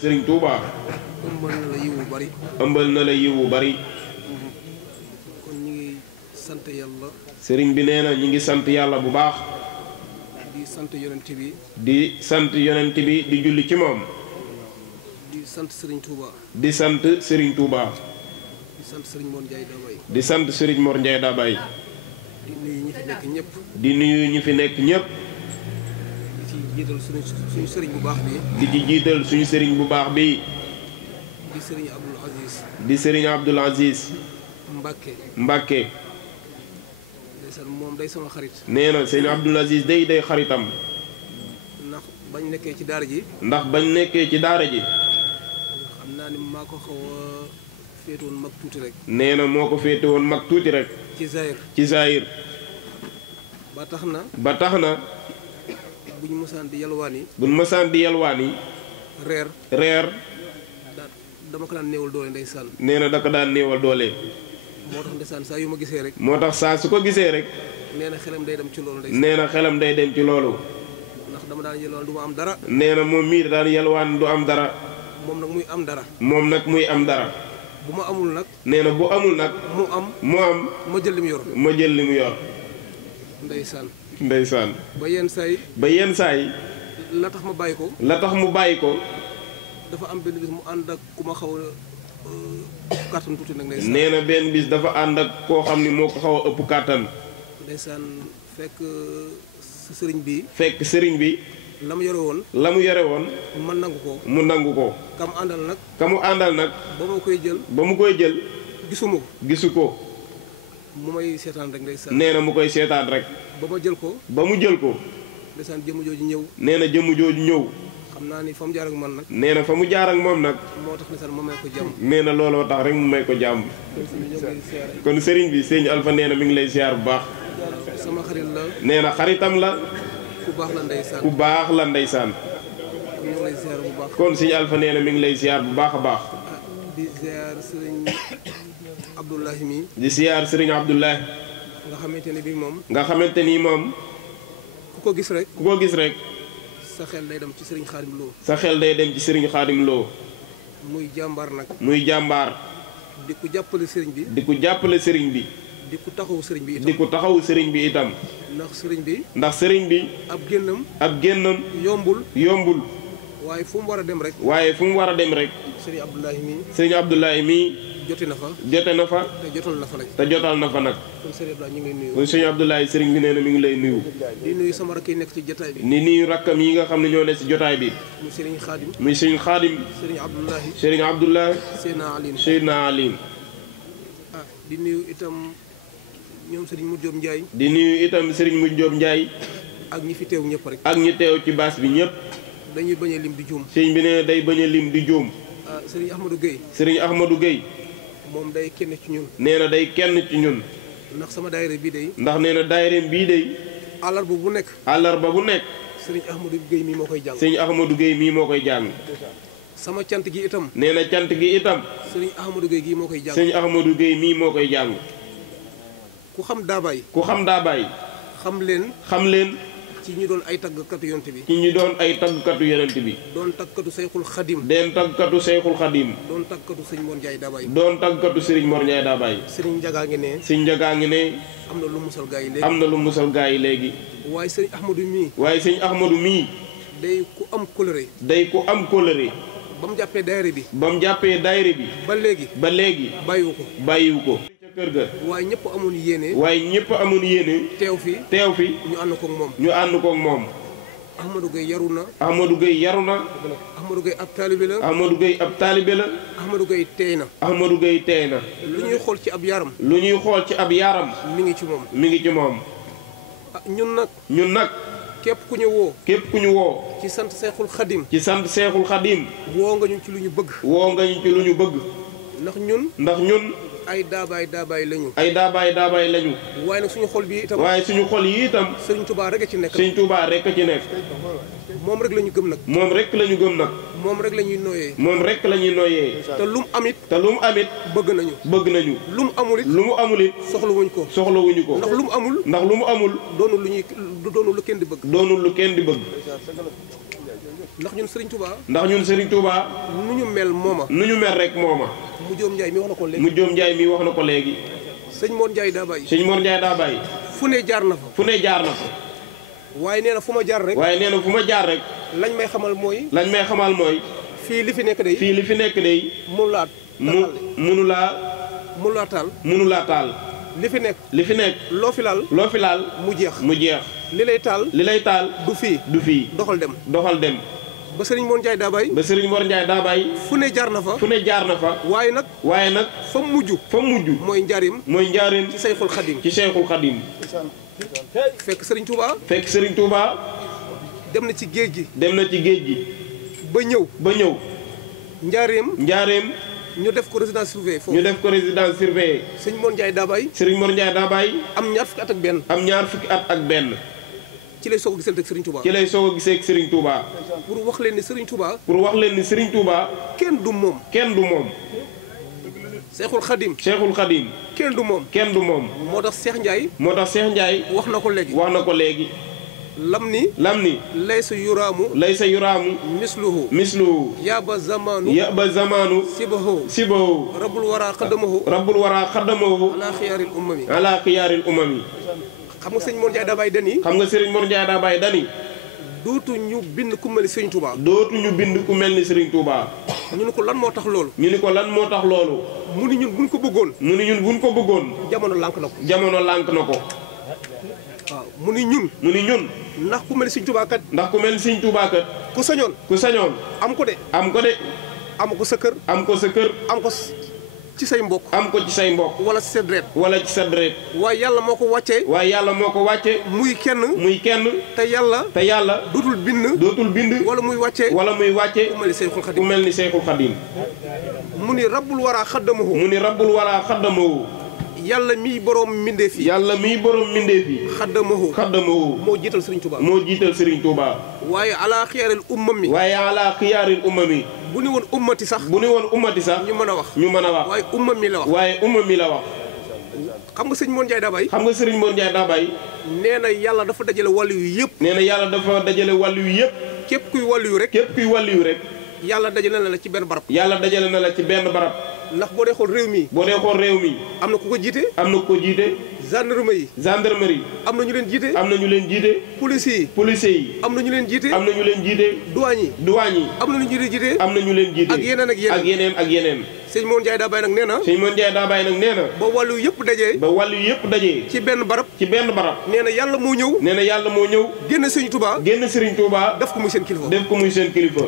Serigne Touba. ëmbal na la yiwu bari. ëmbal na la yiwu bari. kon ñu ngi sant yàlla. Serigne bi nee na ñu ngi sant yàlla bu baax. di sant yonent bi. di sant yonent bi di julli ci moom. di sant Serigne Touba. di sant Serigne Touba. di sant Serigne Mor Ndiaye Dabay. di sant Serigne Mor Ndiaye Dabay. di nuyu ñi fi nekk ñëpp. di nuyu ñi fi nekk ñëpp. di ci jiital suñu Serigne bu baax bi. di ci jiital suñu Serigne bu baax bi. di Serigne Abdoul Aziz. di Serigne Abdoul Aziz. Mbacke. Mbacke. ndeysaan moom day sama xarit. nee na Serigne Abdoul Aziz day xaritam. ndax bañ nekkee ci daara ji. ndax bañ nekkee ci daara ji. xam naa ni maa ko xaw a féete woon mag tuuti rek. nee na moo ko féete woon mag tuuti rek. ci Zahir. ci Zahir. ba tax na. ba tax na. buñ mësaan di yalwaan yi. buñ mësaan di yalwaan yi. reer. dama ko daan néewal doole ndeysaan. nee na da ko daan néewal doole. moo tax ndeysaan saa yu ma gisee rek. moo tax saa su ko gisee rek. nee na xelam day dem ci loolu ndeysaan. nee na xelam day dem ci loolu. ndax dama daan yalwaan du ma am dara. nee na moom mii daan yalwaan du am dara. moom nag muy am dara. moom nag muy am dara. bu ma amul nag. nee na bu amul nag. mu am. ma jël li mu yor. ma jël li mu yor. ndeysaan. ndeysaan. ba yenn saa yi. ba yenn saa yi. la tax ma bàyyi ko. la tax mu bàyyi ko. dafa am benn bis mu ànd ak ku ma xaw a kàttan tuuti nag. ndeysaan. nee na benn bis dafa ànd ak koo xam ni moo ko xaw a ëpp kàttan. ndeysaan fekk sëriñ bi. fekk sëriñ bi. la mu yore woon. la mu yore woon. ma nangu ko. mu nangu ko. ka mu àndal nag. ka mu àndal nag. ba ma koy jël. ba mu koy jël. gisuma ko. gisu ko. mu may seetaan rek ndeysaan. nee na mu koy seetaan rek. ba ma jël ko. ba mu jël ko. ndeysaan jëmm jooju ñëw. nee na jëmm jooju ñëw. xam naa ni fa mu jaar ak man nag. nee na fa mu jaar ak moom nag. moo tax ndeysaan ma may ko jàmm. nee na looloo tax rek mu may ko jàmm. kon sëriñ bi sëñ Alpha nee na mi ngi lay siyaar bu baax. sama xarit la. nee na xaritam la. ku baax la ndeysaan. ku baax la ndeysaan. ñu ngi lay siyaar bu baax. kon sëñ Alpha nee na mi ngi lay siyaar bu baax a baax. di siyaar sëriñ Abdoulahi mi. di siyaar sëriñ Abdoulahi. nga xamante ne bii moom. nga xamante ni moom. ku ko gis rek. ku ko gis rek. sa xel day dem ci sëriñ Xaadim Lo. sa xel day dem ci sëriñ Xaadim Lo. muy jàmbaar nag. muy jàmbaar. di ku jàppale sëriñ bi. di ku jàppale sëriñ bi. di ku taxawu sëriñ bi itam. di ku taxawu sëriñ bi itam. ndax sëriñ bi. ndax sëriñ bi. ab génnam. ab génnam. yombul. yombul. waaye fu mu war a dem rek. waaye fu mu war a dem rek. sëriñ Abdoulahi mi. sëriñ Abdoulahi mii. jote na fa. jote na fa. te jotal na fa nag. te jotal na fa nag. kon sëriñ Abdoulahi ñu ngi lay nuyu. kon sëriñ Abdoulahi sëriñ bi nee na mi ngi lay nuyu. di nuyu sama rakk yi nekk ci jotaay bi. ni nuyu rakkam yi nga xam ne ñoo ne ci jotaay bi. muy sëriñ Xaadim. muy sëriñ Xaadim. sëriñ Abdoulahi. sëriñ Abdoulahi. Seydina Aline. Seydina Aline. ah di nuyu itam ñoom sëriñ Modou Diop Ndiaye. di nuyu itam sëriñ Modou Diop Ndiaye. ak ñi fi teew ñëpp rek. ak ñi teew ci baas bi ñëpp. dañuy bañ a lim di juum. sëriñ bi nee day bañ a lim di juum. ah sëriñ Ahmadou Guèye. sëriñ Ahmadou Guèye. moom day kenn ci ñun. nee na day kenn ci ñun. ndax sama daayira bii day. ndax nee na daayireem bii day. àllarba bu nekk. àllarba bu nekk. sëriñ Ahmadou Guèye mii moo koy jàng. sëriñ Ahmadou Guèye mii moo koy jàng. sama cant gi itam. nee na cant gi itam. sëriñ Ahmadou Guèye gii moo koy jàng. sëriñ Ahmadou Guèye mii moo koy jàng. ku xam daabaay. ku xam daabaay. xam leen. xam leen. ci ñu doon ay taggkatu yonent bi. ci ñu doon ay taggkatu yonent bi. doon taggkatu Seyxul Xadim. den taggkatu Seyxul Xadim. doon taggkatu sëriñ Mor Ndiaye Dabaay. doon taggkatu sëriñ Mor Ndiaye Dabaay. sëriñ Njagaa ngi ne. sëriñ Njagaa ngi ne. am na lu musal gaa yi léegi. am na lu musal gaa yi léegi. waaye sëriñ Ahmadou mii. waaye sëriñ Ahmadou mii. day ku am kóllëre. day ku am kóllëre. ba mu jàppee daayira bi. ba mu jàppee daayira bi. ba léegi. ba léegi. bàyyiwu ko. bàyyiwu ko. ca kër ga. waaye ñëpp amoon yéene. waaye ñëpp amoon yéene. teew fi. teew fi. ñu ànd koog moom. ñu ànd koog moom. Ahmadou Guèye yaru na. Ahmadou Guèye yaru na. Ahmadou Guèye ab taalibe la. Ahmadou Guèye ab taalibe la. Ahmadou Guèye teey na. Ahmadou Guèye teey na. lu ñuy xool ci ab yaram. lu ñuy xool ci ab yaram. mi ngi ci moom. mi ngi ci moom. ah ñun nag. ñun nag. képp ku ñu woo. képp ku ñu woo. ci sant Seexul Xadim. ci sant Seexul Xadim. woo nga ñu ci lu ñu bëgg. woo nga ñu ci lu ñu bëgg. ndax ñun. ndax ñun. ay daabaay lañu. ay daabaay lañu. waaye nag suñu xol bi itam. waaye suñu xol yi itam. Sëriñ Touba rek a ci nekk. Sëriñ Touba rek a ci nekk. moom rek la ñu gëm nag. moom rek la ñu gëm nag. moom rek la ñuy nooyee. moom rek la ñuy nooyee. te lu mu amit. te lu mu amit. bëgg nañu. bëgg nañu. lu mu amul it. lu mu amul it. soxlawuñ ko. soxlawuñu ko. ndax lu mu amul. ndax lu mu amul. doonul lu ñuy doonul lu kenn di bëgg. doonul lu kenn di bëgg. ndax ñun Serigne Touba. ndax ñun Serigne Touba. nu ñu mel mooma. nu ñu mel rek mooma. mu Jóom Njaay mi wax na ko léegi. mu Jóom Njaay mi wax na ko léegi. sëñ Mor Njaay daa bàyyi. sëñ Mor Njaay daa bàyyi. fu ne jaar na fa. fu ne jaar na fa. waaye nee na fu ma jaar rek. waaye nee na fu ma jaar rek. lañ may xamal mooy. lañ may xamal mooy. fii li fi nekk day. fii li fi nekk day. mënu laa. mënu laa taal. mënu laa taal. li fi nekk. li fi nekk. loo fi laal. loo fi laal. mu jeex. mu jeex. li lay taal. li lay taal. du fii. du fii. doxal dem. doxal dem. ba Serigne Mor Ndiaye daa bàyyi. ba Serigne Mor Ndiaye daa bàyyi. fu ne jaar na fa. fu ne jaar na fa. waaye nag. waaye nag. fa mujj. fa mujj. mooy njaarim. mooy njaarim. ci Seyxul Xadim. ci Seyxul Xadim. fekk Serigne Touba. fekk Serigne Touba. dem na ci géej gi. dem na ci géej gi. ba ñëw. ba ñëw. njaarim. njaarim. ñu def ko résidence surveillée foofu. ñu def ko résidence surveillée. Serigne Mor Ndiaye daa bàyyi. Serigne Mor Ndiaye daa bàyyi. am ñaar fukki at ak benn. am ñaar fukki at ak benn. ci lay soog a gisante ak Serigne Touba. ci lay soog a gisee ak Serigne Touba. pour wax leen ni Serigne Touba. pour wax leen ni Serigne Touba. kenn du moom. kenn du moom. Seyxul Xadim. Seyxul Xadim. kenn du moom. kenn du moom. moo tax Cheikh Ndiaye. moo tax Cheikh Ndiaye. wax na ko léegi. wax na ko léegi. lam ni. lam ni. laysa yuraamu. laysa yuraamu. misluhu. misluhu. yaaba zamaanu. yaba zamaanu. sibahu. sibahu. rabbul wara xaddamahu. rabbul wara xaddamahu. ala xiyaaril ummami. ala xiyaaril umami. xam nga sëñ Mor Ndiaye daa bàyyi dani. xam nga Serigne Mor Ndiaye daa bàyyi dani. dootu ñu bind ku mel ni Serigne Touba. dootu ñu bind ku mel ni Serigne Touba. ñu ni ko lan moo tax loolu. ñu ni ko lan moo tax loolu. mu ni ñun buñ ko bëggoon. mu ni ñun buñ ko bëggoon. jamono lànk na ko. jamono lànk na ko. waaw mu ni ñun. mu ni ñun. ndax ku mel ni Serigne Touba kat. ndax ku mel ni Serigne Touba kat. ku sañoon. ku sañoon. am ko de. am ko de. am ko sa kër. am ko sa kër. am ko ci say mbokk. am ko ci say mbokk. wala ci sa deret. wala ci sa deret. waaye yàlla moo ko wàccee. waaye yàlla moo ko wàcce. muy kenn. muy kenn. te yàlla. te yàlla. dootul bind. dootul bind. wala muy wàccee. wala muy wàcce. ku mel ni Seyxul ku Xadim. mel ni Seyxul Xadim. mu ni rabbul wara xaddamahu. mu ni rabbul wara xaddamahu. yàlla miy borom mbindeef yi. yàlla miy borom mbindeef yi. xaddamahu. xaddamahu. moo jiital Serigne Touba. moo jiital Serigne Touba. waaye ala xiyaaril ummam mi. waaye ala xiyaaril umami. bu ni woon ummati sax. bu ni woon ummati sax. ñu mën a wax. ñu mën a wax. waaye ummam mi la wax. waaye umami la wax. xam nga sëñ Mor Ndiaye daa bay. xam nga Serigne Mor Ndiaye daa bay. nee na yàlla dafa dajale wàllu yu yëpp. nee na yàlla dafa dajale wàllu yu yëpp. képp kuy wàllu yu rek. képp kuy wàllu yu rek. yàlla dajale na la ci benn barab. yàlla dajale na la ci benn barab. ndax boo dee xool réew mi. boo dee xool réew mi. am na ku ko jiite. am na ku ko jiite. gendarmerie. gendarmerie. am na ñu leen jiite. am na ñu leen jiite. police yi. police yi. am na ñu leen jiite. am na ñu leen jiite. douane yi. douane yi. am na ñu leen jiite. am na ñu leen jiite. ak yeneen ak yeneen. ak yeneen ak yeneen. sëñ Mor Ndiaye daa bay nag nee na. sëñ Mor Ndiaye daa bàyyi nag nee na. ba wàllu yëpp dajee. ba wàllu yëpp dajee. ci benn barab. ci benn barab. nee na yàlla moo ñëw. nee na yàlla moo ñëw. génn Serigne Touba. génn Serigne Touba. def ko muy seen kilifa. def ko muy seen kilifa.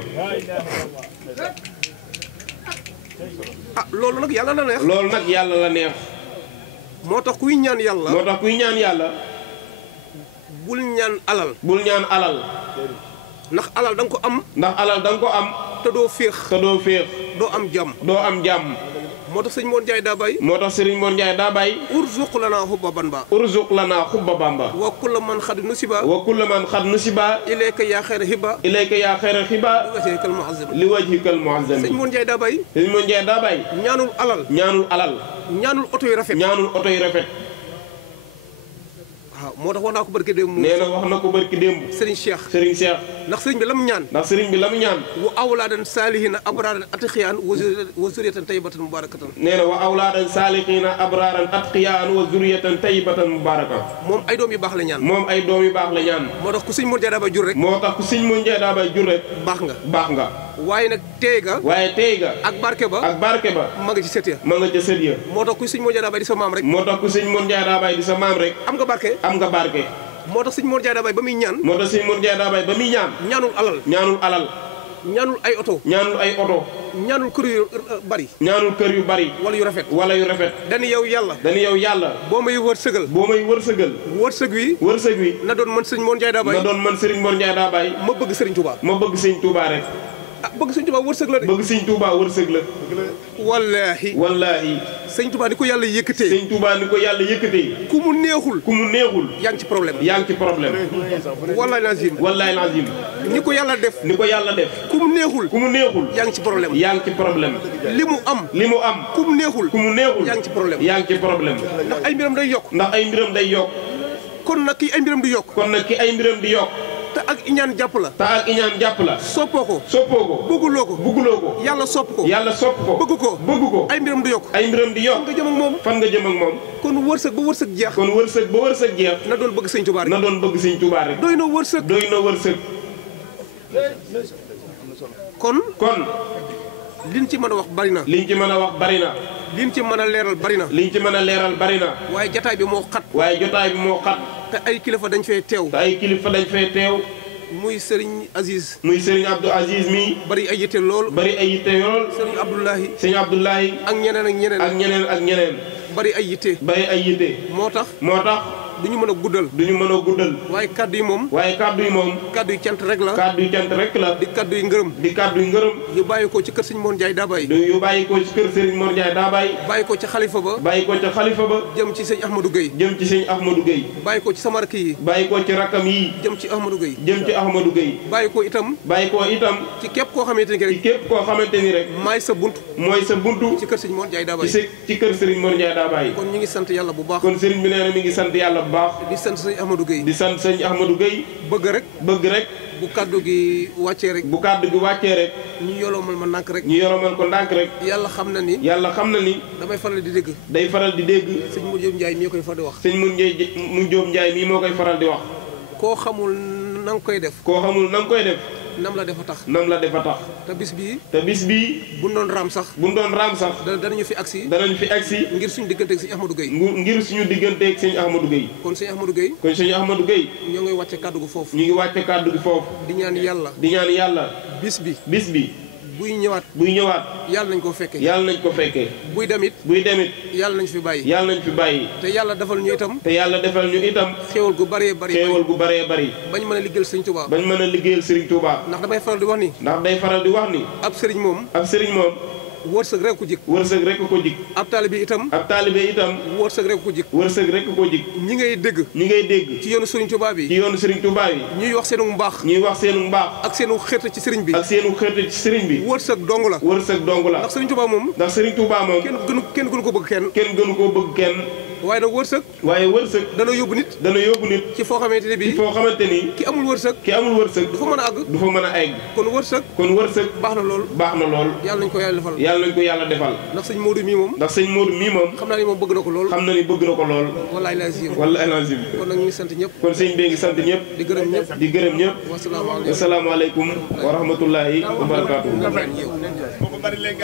ah loolu nag yàlla la neex. loolu nag yàlla la neex. moo tax kuy ñaan yàlla. moo tax kuy ñaan yàlla. bul ñaan alal. bul ñaan alal. ndax alal da nga ko am. ndax alal da nga ko am. te doo féex. te doo féex. doo am jàmm. doo am jàmm. moo tax sëñ Mor Ndiaye daa bay. moo tax Serigne Mor Ndiaye daa bàyyi. urzuq lanaa hubba Bamba. urzuq lanaa hubba Bamba. wa kulla man xad nusiba. wa kulla man xad nusiba. ilayka yaa xayra hiba. ilayka yaa xayra xiba. li wajhikal mu'azzam. li wajhikal mu'azzam. sëñ Mor Ndiaye daa bay. Serigne Mor Ndiaye daa bàyyi. ñaanul alal. ñaanul alal. ñaanul oto yu rafet. ñaanul oto yu rafet. waaw moo tax wax naa ko barke démb. nee na wax na ko barki démb. Serigne Cheikh. Serigne Cheikh. ndax Serigne bi la mu ñaan. ndax Serigne bi la mu ñaan. wa awlaadan saalihiina abraaran atqiyaan wa zurriyatan tayyibatan mubarakatan. nee na wa awlaadan saalihiina abraaran atqiyaan wa zurriyatan tayyibatan mubarakatan. moom ay doom yu baax la ñaan. moom ay doom yu baax la ñaan. moo tax ku sëñ Mor Ndiaye daa bay jur rek. moo tax ku Serigne Mor Ndiaye daa bay jur rek. baax nga. baax nga. waaye nag teey ga. waaye tey ga. ak barke ba. ak barke ba. ma nga ci sët ya. ma nga ca sët ya. moo tax ku sëñ Mor Ndiaye daa bay di sa maam rek. moo tax ku Serigne Mor Ndiaye daa bay di sa maam rek. am nga barke. am nga barke. moo tax sëñ Mor Ndiaye daa bay ba muy ñaan. moo tax Serigne Mor Ndiaye daa bay ba muy ñaan. ñaanul alal. ñaanul alal. ñaanul ay oto. ñaanul ay oto. ñaanul kër yu bari. ñaanul kër yu bari. wala yu rafet. wala yu rafet. dañu yow yàlla. dañu yow yàlla. boo may wërsëgal. boo may wërsëgal. wërsëg wi. wërsëg wi. na doon man sëñ Mor Ndiaye daa bay. na doon man Serigne Mor Ndiaye daa bay. ma bëgg Serigne Touba. ma bëgg Serigne Touba rek. ah bëgg sëñ Touba wërsëg la de. bëgg Serigne Touba wërsëg la. wallaahi. wallaahi. sëñ Touba ni ko yàlla yëkkatee. Serigne Touba ni ko yàlla yëkkatee. ku mu neexul. ku mu neexul. yaa ngi ci problème. yaa ngi ci problème. wallaahi lazim. wallaahi lazim. ni ko yàlla def. ni ko yàlla def. ku mu neexul. ku mu neexul. yaa ngi ci problème. yaa ngi ci problème. li mu am. li mu am. ku mu neexul. ku mu neexul. yaa ngi ci problème. yaa ngi ci problème. ndax ay mbiram day yokk. ndax ay mbiram day yokk. kon nag kii ay mbiram di yokk. kon nag ki ay mbiram di yokk. te ak iñaan jàpp la. te ak iñaan jàpp la. soppoo ko. soppoo ko. bëgguloo ko. bëgguloo ko. yàlla sopp ko. yàlla sopp ko. bëgg ko. bëgg ko. ay mbiram di yokk. ay mbiram di yokk. fan nga jëm ak moom. fan nga jëm ak moom. kon wërsëg ba wërsëg jeex. kon wërsëg ba wërsëg jeex. na doon bëgg sëñ Tuubaa rek. na doon bëgg sëñ Tuubaa rek. doy na wërsëg. doy na wërsëg. kon liñ ci mën a wax bari na. liñ ci mën a wax bari na. liñ ci mën a leeral bari na. liñ ci mën a leeral bari na. waaye jataay bi moo xat. waaye jotaay bi moo xat. te ay kilifa dañ fee teew. te ay kilifa dañ fee teew. muy Serigne Aziz. muy Serigne Abdou Aziz mi. bari ay yitte lool. bari ay yitte lool. Serigne Abdoulahi. Serigne Abdoulahi. ak ñeneen ak ñeneen. ak ñeneen ak ñeneen. bari ay yitte. bari ay yitte. moo tax. du ñu mën a guddal. du ñu mën a guddal. waaye kaddu yi moom. waaye kaddu yi moom. kaddu yi cant rek la. kaddu yi cant rek la. di kaddu yi ngërëm. di kaddu yi ngërëm. yu bàyyi ko ci kër Serigne Mor Ndiaye Dabaye. yu bàyyi ko ci kër Serigne Mor Ndiaye Dabaye. bàyyi ko ci xalifa ba. bàyyi ko ci xalifa ba. jëm ci sëñ Ahmadou Gueye. jëm ci sëñ Ahmadou Gueye. bàyyi ko ci sama rakk yi. bàyyi ko ci rakkam yi. jëm ci Ahmadou Gueye. jëm ci Ahmadou Gueye. bàyyi ko itam. bàyyi ko itam. ci képp koo xamante ni rek. ci képp koo xamante ni rek. maay sa buntu. mooy sa buntu. ci kër Serigne Mor Ndiaye Dabaye. ci kër Serigne Mor Ndiaye Dabaye. kon ñu ngi sant yàlla bu baax. kon Serigne bi nee na mi ngi sant yàlla bu baax. di sant sëñ Ahmadou Gueye. di sant sëñ Ahmadou Gueye. bëgg rek. bëgg rek. bu kaddu gi wàccee rek. bu kaddu gi wàccee rek. ñu yolomal ma ndànk rek. ñu yolomal ko ndànk rek. yàlla xam na ni. yàlla xam na ni. damay faral di dégg. day faral di dégg. sëñ Mour Diop Ndiaye mii koy faral di wax. sëñ Mour Diop Ndiaye mii moo koy faral di wax. koo xamul na nga koy def. koo xamul na nga koy def. nam la defa tax. nam la defa tax. te bis bii. te bis bii. buñ doon raam sax. buñ doon raam sax. danañu fi agsi. danañu fi agsi. ngir suñu digganteeg sëñ Ahmadou Gueye. ngir suñu digganteeg sëñ Ahmadou Gueye. kon sëñ Ahmadou Gueye. kon sëñ Ahmadou Gueye. ñoo ngi wàcce kàddu gu foofu. ñu ngi wàcce kàddu gi foofu. di ñaan yàlla. di ñaan yàlla. bis bi. bis bi. buy ñëwaat. buy ñëwaat. yàlla nañ ko fekkee. yàlla nañ ko fekkee. buy demit. buy demit. yàlla nañ fi bàyyi. yàlla nañ fi bàyyi. te yàlla defal ñu itam. te yàlla defal ñu itam. xéewal gu bëree bëri. xéewal gu bëree bëri. bañ mën a liggéeyal sëriñ Touba. bañ mën a liggéeyal sëriñ Touba. ndax damay faral di wax ni. ndax day faral di wax ni. ab sëriñ moom. ab sëriñ moom. wërsëg rek ko jik. wërsëg rek ko jik. ab taalibe itam. ab taalibe itam. wërsëg rek ko jik. wërsëg rek ko jik. ñi ngay dégg. ñi ngay dégg. ci yoonu sëriñ Touba bi. ci yoonu sëriñ Touba bi. ñuy wax seenu mbaax. ñuy wax seenu mbaax. ak seenu xërte ci sëriñ bi. ak seenu xërte ci sëriñ bi. wërsëg dong la. wërsëg dong la. ndax sëriñ Touba moom. ndax sëriñ Touba moom. kenn gënu ko bëgg kenn. kenn gënu koo bëgg kenn. waaye nag wërsëg. waaye wërsëg. dana yóbbu nit. dana yóbbu nit. ci foo xamante ne bii. ci foo xamante ni. ki amul wërsëg. ki amul wërsëg. du fa mën a àgg. du fa mën a egg. kon wërsëg. kon wërsëg. baax na lool. baax na lool. yàlla nañ ko yàlla defal. yàlla nañ ko yàlla defal. ndax sëñ Modou mii moom. ndax sëñ Modou mii moom. xam naa ni moom bëgg na ko lool. xam na ni bëgg na ko lool. wallaay lazim. wallaay lazim. kon nag ñu ngi sant ñëpp. kon sëñ bee ngi sant ñëpp. di gërëm ñëpp. di gërëm ñëpp. wasalaamaaleykum. wasalaamaaleykum wa rahmatullahi wa barakaatuhu.